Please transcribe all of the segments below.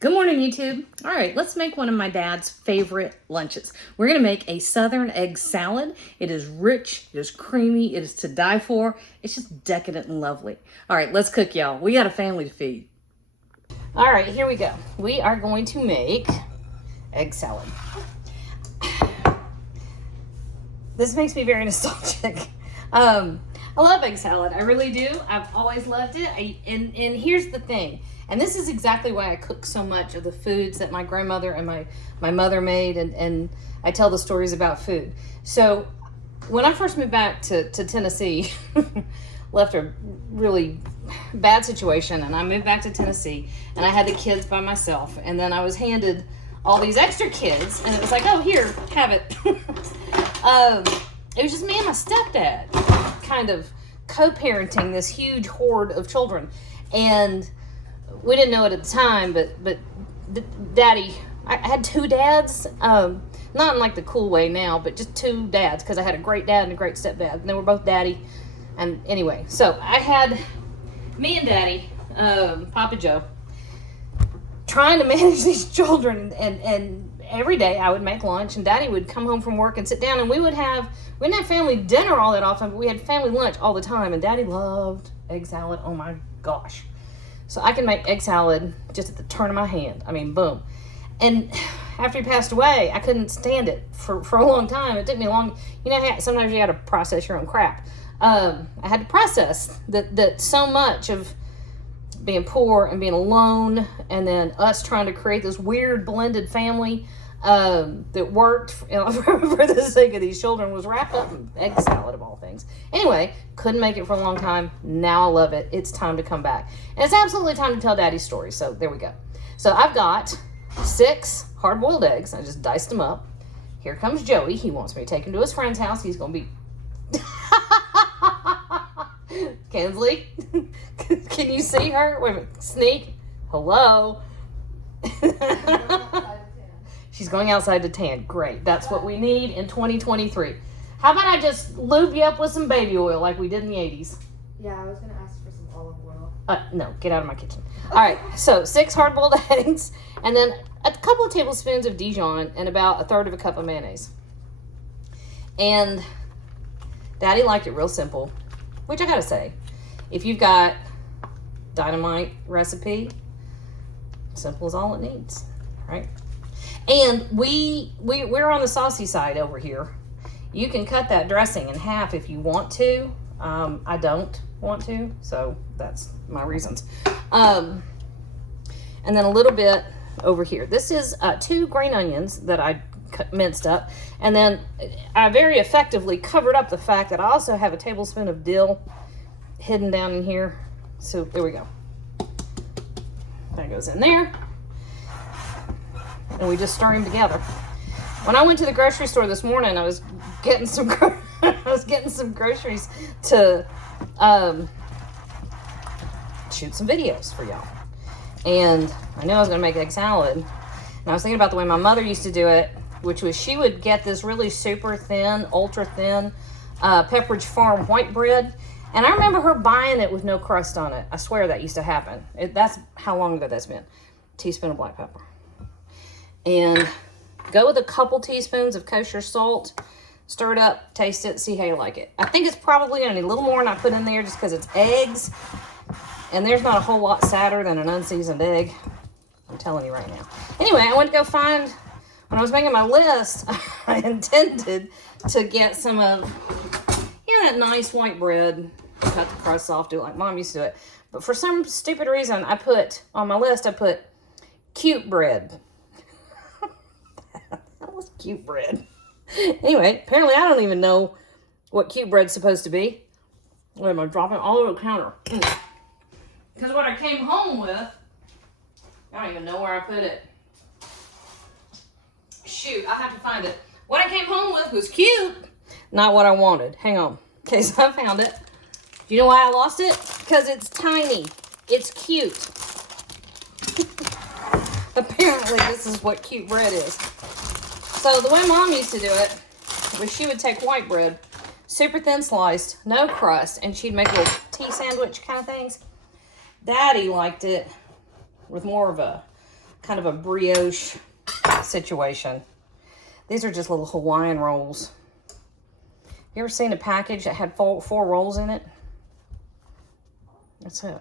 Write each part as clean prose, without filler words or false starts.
Good morning, YouTube. All right, let's make one of my dad's favorite lunches. We're gonna make a Southern egg salad. It is rich, it is creamy, it is to die for. It's just decadent and lovely. All right, let's cook, y'all. We got a family to feed. All right, here we go. We are going to make egg salad. This makes me very nostalgic. I love egg salad. I really do. I've always loved it. And here's the thing. And this is exactly why I cook so much of the foods that my grandmother and my mother made. And I tell the stories about food. So when I first moved back to Tennessee, left a really bad situation. And I moved back to Tennessee. And I had the kids by myself. And then I was handed all these extra kids. And it was like, oh, here, have it. It was just me and my stepdad kind of co-parenting this huge horde of children. And we didn't know it at the time, but Daddy, I had two dads, not in like the cool way now, but just two dads, because I had a great dad and a great stepdad, and they were both Daddy. And anyway, so I had me and Daddy, Papa Joe, trying to manage these children, and every day I would make lunch, and Daddy would come home from work and sit down, and we didn't have family dinner all that often, but we had family lunch all the time, and Daddy loved egg salad. Oh my gosh. So I can make egg salad just at the turn of my hand. I mean, boom. And after he passed away, I couldn't stand it for a long time. It took me a long, sometimes you got to process your own crap. I had to process that so much of being poor and being alone, and then us trying to create this weird blended family that worked for the sake of these children was wrapped up in egg salad of all things. Anyway, couldn't make it for a long time. Now I love it. It's time to come back. And it's absolutely time to tell Daddy's story. So there we go. So I've got 6 hard-boiled eggs. I just diced them up. Here comes Joey. He wants me to take him to his friend's house. He's going to be... Kinsley, can you see her? Wait a minute. Sneak. Hello. She's going outside to tan. Great. That's what we need in 2023. How about I just lube you up with some baby oil like we did in the 80s? Yeah, I was going to ask for some olive oil. No, get out of my kitchen. All right, so 6 hard-boiled eggs, and then a couple of tablespoons of Dijon, and about 1/3 cup of mayonnaise. And Daddy liked it real simple, which I gotta say, if you've got dynamite recipe, simple is all it needs, right? And we're on the saucy side over here. You can cut that dressing in half if you want to. I don't want to, so that's my reasons. And then a little bit over here. This is 2 green onions that I minced up. And then I very effectively covered up the fact that I also have a tablespoon of dill hidden down in here. So there we go. That goes in there. And we just stir them together. When I went to the grocery store this morning, I was getting some groceries to shoot some videos for y'all. And I knew I was going to make egg salad. And I was thinking about the way my mother used to do it, which was she would get this really super thin, ultra thin Pepperidge Farm white bread. And I remember her buying it with no crust on it. I swear that used to happen. That's how long ago that's been. Teaspoon of black pepper. And go with a couple teaspoons of kosher salt. Stir it up, taste it, see how you like it. I think it's probably going to need a little more than I put in there just because it's eggs. And there's not a whole lot sadder than an unseasoned egg. I'm telling you right now. Anyway, I went to go find, when I was making my list, I intended to get some of, that nice white bread. Cut the crust off, do it like Mom used to do it. But for some stupid reason, I put cute bread. That was cute bread. Anyway, apparently I don't even know what cute bread's supposed to be. Wait, I'm dropping all over the counter. Because what I came home with, I don't even know where I put it. Shoot, I have to find it. What I came home with was cute. Not what I wanted. Hang on. Okay, so I found it. Do you know why I lost it? Because it's tiny. It's cute. Apparently, this is what cute bread is. So the way Mom used to do it was she would take white bread, super thin sliced, no crust, and she'd make little tea sandwich kind of things. Daddy liked it with more of a kind of a brioche situation. These are just little Hawaiian rolls. You ever seen a package that had four rolls in it? That's it.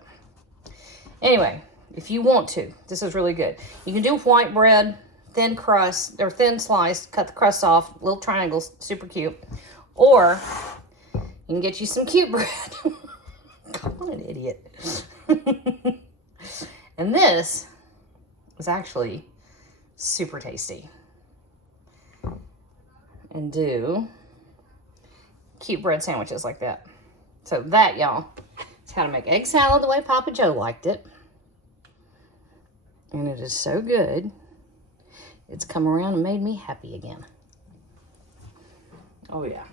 Anyway, if you want to, this is really good. You can do white bread, thin crust, or thin slice, cut the crust off, little triangles, super cute. Or you can get you some cute bread. God, what an idiot. And this is actually super tasty. And do cute bread sandwiches like that. So that, y'all, is how to make egg salad the way Papa Joe liked it. And it is so good. It's come around and made me happy again. Oh, yeah.